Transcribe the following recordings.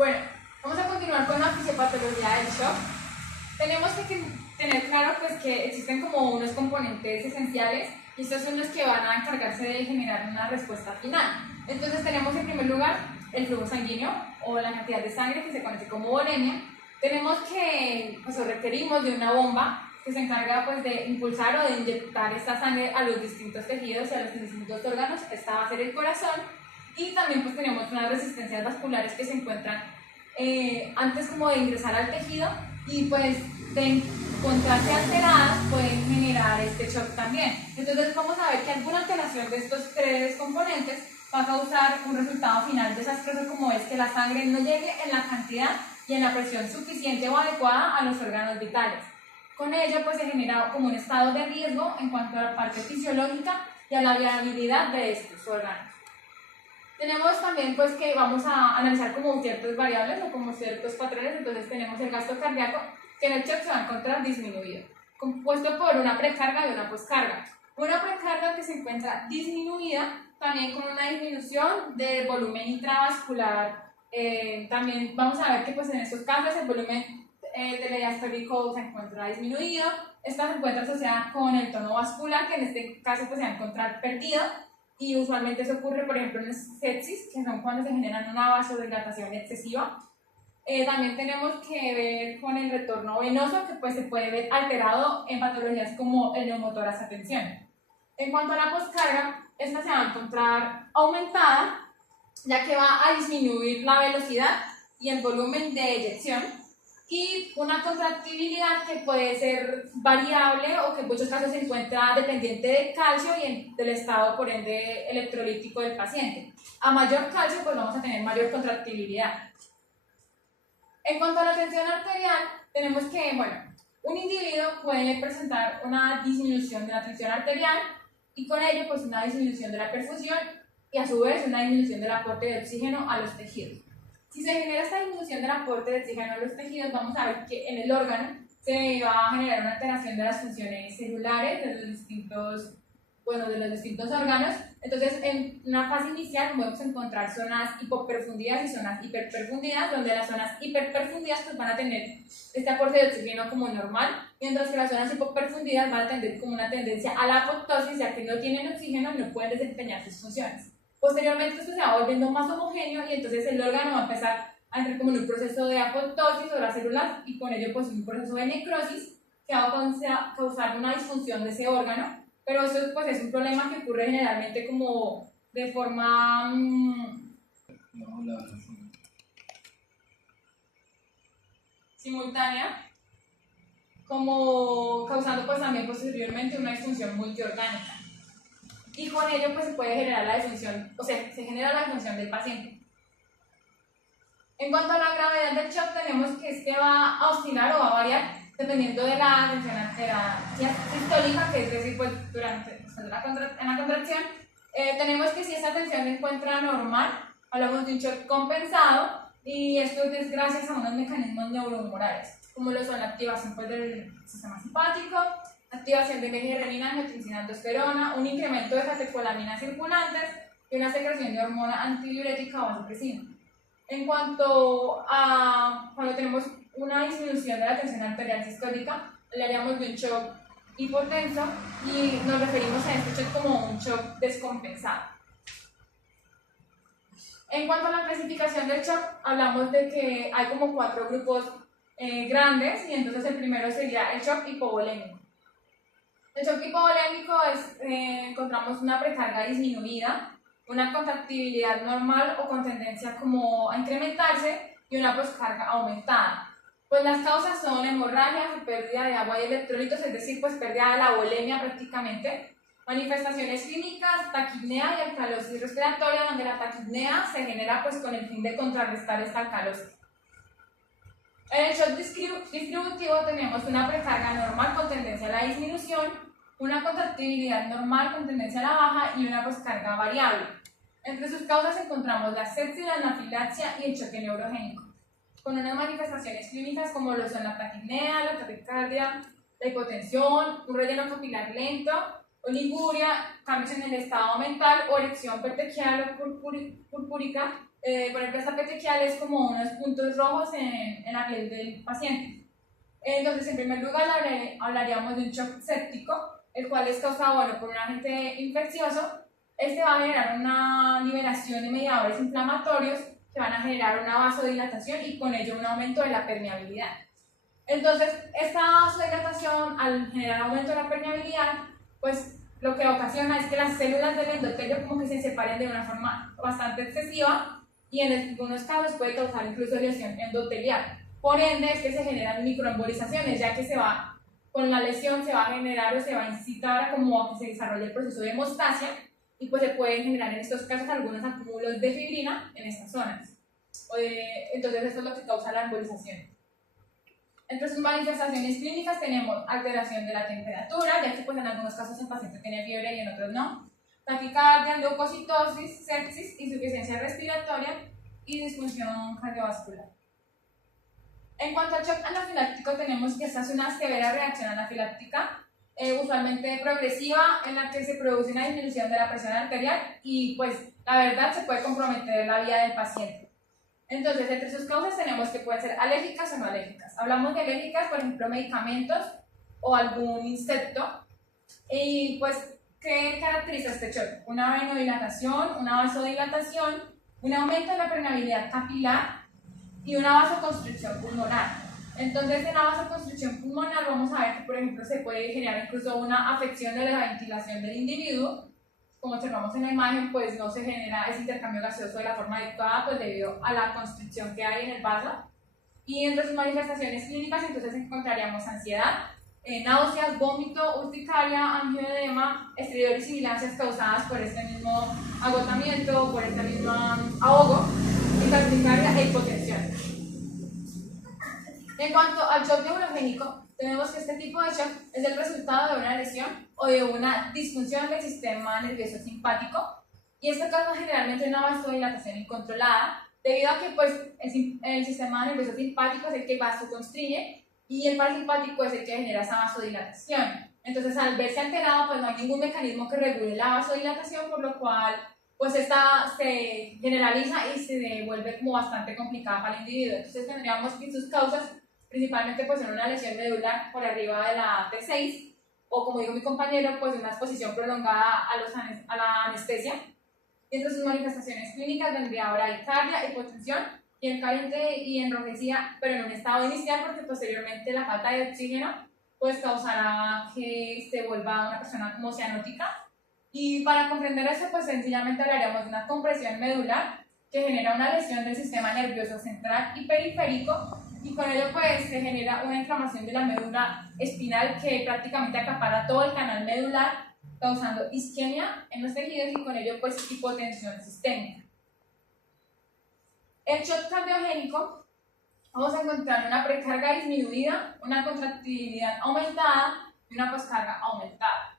Bueno, vamos a continuar con la fisiopatología del shock. Tenemos que tener claro pues, que existen como unos componentes esenciales y estos son los que van a encargarse de generar una respuesta final. Entonces tenemos en primer lugar el flujo sanguíneo o la cantidad de sangre que se conoce como volemia. Tenemos que, pues, requerimos de una bomba que se encarga pues, de impulsar o de inyectar esta sangre a los distintos tejidos y a los distintos órganos. Esta va a ser el corazón. Y también pues, tenemos unas resistencias vasculares que se encuentran antes como de ingresar al tejido y pues de encontrarse alteradas pueden generar este shock también. Entonces vamos a ver que alguna alteración de estos tres componentes va a causar un resultado final desastroso como es que la sangre no llegue en la cantidad y en la presión suficiente o adecuada a los órganos vitales. Con ello pues se genera como un estado de riesgo en cuanto a la parte fisiológica y a la viabilidad de estos órganos. Tenemos también pues que vamos a analizar como ciertas variables o como ciertos patrones. Entonces tenemos el gasto cardíaco que en el shock se va a encontrar disminuido, compuesto por una precarga y una poscarga. Una precarga que se encuentra disminuida también con una disminución del volumen intravascular. También vamos a ver que pues en estos casos el volumen telediastólico se encuentra disminuido. Esta se encuentra asociada con el tono vascular, que en este caso pues se va a encontrar perdido. Y usualmente eso ocurre, por ejemplo, en sepsis, que son cuando se generan una vasodilatación excesiva. También tenemos que ver con el retorno venoso, que pues se puede ver alterado en patologías como el neumotórax a tensión. En cuanto a la poscarga, esta se va a encontrar aumentada, ya que va a disminuir la velocidad y el volumen de eyección, y una contractibilidad que puede ser variable o que en muchos casos se encuentra dependiente del calcio y del estado, por ende, electrolítico del paciente. A mayor calcio, pues vamos a tener mayor contractibilidad. En cuanto a la tensión arterial, tenemos que, bueno, un individuo puede presentar una disminución de la tensión arterial y con ello, pues, una disminución de la perfusión y a su vez una disminución del aporte de oxígeno a los tejidos. Si se genera esta disminución del aporte de oxígeno a los tejidos, vamos a ver que en el órgano se va a generar una alteración de las funciones celulares de los distintos órganos. Entonces, en una fase inicial podemos encontrar zonas hipoperfundidas y zonas hiperperfundidas, donde las zonas hiperperfundidas pues, van a tener este aporte de oxígeno como normal, mientras que las zonas hipoperfundidas van a tener como una tendencia a la apoptosis, ya que no tienen oxígeno y no pueden desempeñar sus funciones. Posteriormente esto se va volviendo más homogéneo y entonces el órgano va a empezar a entrar como en un proceso de apoptosis de las células y con ello pues un proceso de necrosis que va a causar una disfunción de ese órgano, pero eso pues es un problema que ocurre generalmente como de forma simultánea, como causando pues también posteriormente una disfunción multiorgánica. Y con ello pues se puede generar la disfunción, o sea, se genera la disfunción del paciente. En cuanto a la gravedad del shock, tenemos que este va a oscilar o va a variar dependiendo de la tensión sistólica, que es decir, pues en la contracción. Tenemos que si esta tensión se encuentra normal, hablamos de un shock compensado, y esto es gracias a unos mecanismos neurohumorales, como lo son la activación pues, del sistema simpático, activación de renina, angiotensina, aldosterona, un incremento de catecolaminas circulantes y una secreción de hormona antidiurética o vasopresina. En cuanto a cuando tenemos una disminución de la tensión arterial sistólica, le haríamos de un shock hipotenso y nos referimos a este shock como un shock descompensado. En cuanto a la clasificación del shock, hablamos de que hay como 4 grupos grandes y entonces el primero sería el shock hipovolémico. El shock hipovolémico es, encontramos una precarga disminuida, una contractibilidad normal o con tendencia como a incrementarse y una poscarga aumentada. Pues las causas son hemorragias, pérdida de agua y electrolitos, es decir, pues pérdida de la volemia prácticamente. Manifestaciones clínicas, taquipnea y alcalosis respiratoria, donde la taquipnea se genera pues con el fin de contrarrestar esta alcalosis. En el shock distributivo tenemos una precarga normal con tendencia a la disminución, una contractibilidad normal con tendencia a la baja y una poscarga variable. Entre sus causas encontramos la sepsis, la anafilaxia y el choque neurogénico, con unas manifestaciones clínicas como lo son la taquipnea, la taquicardia, la hipotensión, un relleno capilar lento, oliguria, cambios en el estado mental o erección petequial o purpúrica, Por ejemplo, esta petequial es como unos puntos rojos en la piel del paciente. Entonces, en primer lugar, hablaríamos de un shock séptico, el cual es causado por un agente infeccioso. Este va a generar una liberación de mediadores inflamatorios que van a generar una vasodilatación y con ello un aumento de la permeabilidad. Entonces, esta vasodilatación, al generar aumento de la permeabilidad, pues lo que ocasiona es que las células del endotelio como que se separen de una forma bastante excesiva y en algunos casos puede causar incluso lesión endotelial. Por ende, es que se generan microembolizaciones, ya que con la lesión se va a generar o se va a incitar como a que se desarrolle el proceso de hemostasia y pues se pueden generar en estos casos algunos acúmulos de fibrina en estas zonas. Entonces, esto es lo que causa la embolización. Entre sus manifestaciones clínicas tenemos alteración de la temperatura, ya que pues en algunos casos el paciente tiene fiebre y en otros no, taquicardia, leucocitosis, sepsis, insuficiencia respiratoria y disfunción cardiovascular. En cuanto al shock anafiláctico, tenemos que esta es una severa reacción anafiláctica, usualmente progresiva, en la que se produce una disminución de la presión arterial y pues la verdad se puede comprometer la vida del paciente. Entonces, entre sus causas tenemos que pueden ser alérgicas o no alérgicas. Hablamos de alérgicas, por ejemplo, medicamentos o algún insecto. Y pues, ¿qué caracteriza este shock? Una venodilatación, una vasodilatación, un aumento de la permeabilidad capilar y una vasoconstricción pulmonar. Entonces, en la vasoconstricción pulmonar vamos a ver que, por ejemplo, se puede generar incluso una afección de la ventilación del individuo. Como observamos en la imagen, pues no se genera ese intercambio gaseoso de la forma adecuada, pues debido a la constricción que hay en el vaso. Y entre sus manifestaciones clínicas, entonces encontraríamos ansiedad, náuseas, vómito, urticaria, angioedema, estridor y sibilancias causadas por este mismo agotamiento, por este mismo ahogo, taquicardia e hipotensión. En cuanto al shock neurogénico, tenemos que este tipo de shock es el resultado de una lesión o de una disfunción del sistema nervioso simpático, y esto causa generalmente una vasodilatación incontrolada, debido a que pues, el sistema nervioso simpático es el que vasoconstriñe y el parasimpático es el que genera esa vasodilatación. Entonces, al verse alterado, pues no hay ningún mecanismo que regule la vasodilatación, por lo cual pues esta se generaliza y se vuelve como bastante complicada para el individuo. Entonces, tendríamos que sus causas principalmente pues en una lesión medular por arriba de la T6, o como dijo mi compañero, pues una exposición prolongada a la anestesia. Y entre sus manifestaciones clínicas vendría bradicardia, hipotensión, piel caliente y enrojecida, pero en un estado inicial, porque posteriormente la falta de oxígeno pues causará que se vuelva una persona como cianótica. Y para comprender eso, pues sencillamente hablaríamos de una compresión medular que genera una lesión del sistema nervioso central y periférico, y con ello pues se genera una inflamación de la médula espinal que prácticamente acapara todo el canal medular, causando isquemia en los tejidos y con ello pues hipotensión sistémica. El shock cardiogénico, vamos a encontrar una precarga disminuida, una contractilidad aumentada y una poscarga aumentada.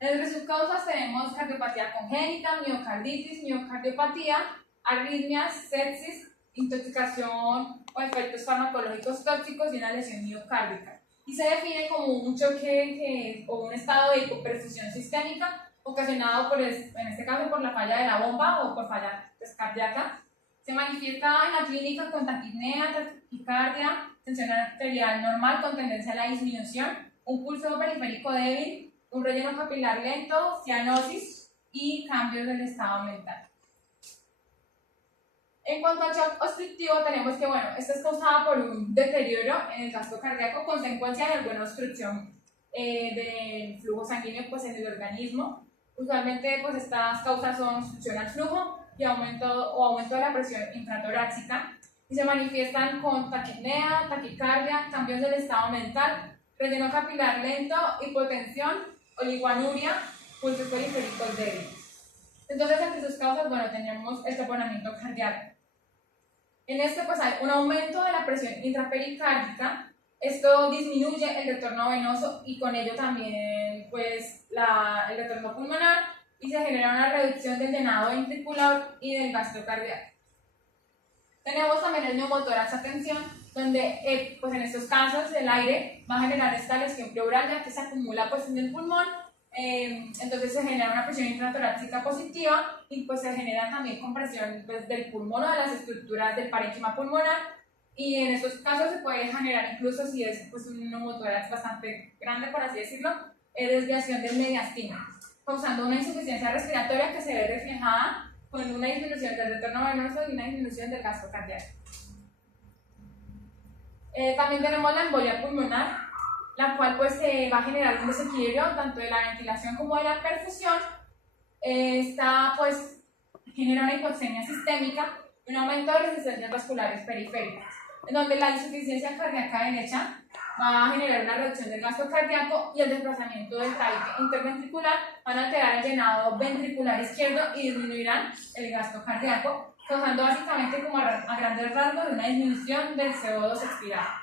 Entre sus causas tenemos cardiopatía congénita, miocarditis, miocardiopatía, arritmias, sepsis, intoxicación o efectos farmacológicos tóxicos y una lesión miocárdica. Y se define como un choque o un estado de hipoperfusión sistémica ocasionado en este caso por la falla de la bomba o por falla cardíaca. Se manifiesta en la clínica con taquipnea, taquicardia, tensión arterial normal con tendencia a la disminución, un pulso periférico débil, un relleno capilar lento, cianosis y cambios del estado mental. En cuanto al shock obstructivo, tenemos que, esto es causado por un deterioro en el gasto cardíaco, consecuencia de alguna obstrucción del flujo sanguíneo pues, en el organismo. Usualmente pues, estas causas son obstrucción al flujo y aumento de la presión intratorácica, y se manifiestan con taquipnea, taquicardia, cambios del estado mental, relleno capilar lento, hipotensión, oliguanuria, pulsos periféricos débiles. Entonces, entre sus causas, tenemos el taponamiento cardíaco. En este, pues hay un aumento de la presión intrapericárdica. Esto disminuye el retorno venoso y con ello también, pues, el retorno pulmonar, y se genera una reducción del llenado ventricular y del gasto cardíaco. Tenemos también el neumotórax a tensión, donde, pues en estos casos, el aire va a generar esta lesión pleural, ya que se acumula pues en el pulmón entonces se genera una presión intratorácica positiva y pues se genera también compresión pues, del pulmón o de las estructuras del parénquima pulmonar, y en estos casos se puede generar, incluso si es pues, un neumotórax bastante grande, por así decirlo, desviación del mediastino, causando una insuficiencia respiratoria que se ve reflejada con una disminución del retorno venoso y una disminución del gasto cardíaco. También tenemos la embolia pulmonar, la cual pues va a generar un desequilibrio tanto de la ventilación como de la perfusión. Esta pues genera una hipoxemia sistémica y un aumento de resistencias vasculares periféricas, en donde la insuficiencia cardíaca derecha va a generar una reducción del gasto cardíaco y el desplazamiento del tabique interventricular van a alterar el llenado ventricular izquierdo y disminuirán el gasto cardíaco, causando básicamente como a grandes rasgos una disminución del CO2 expirado.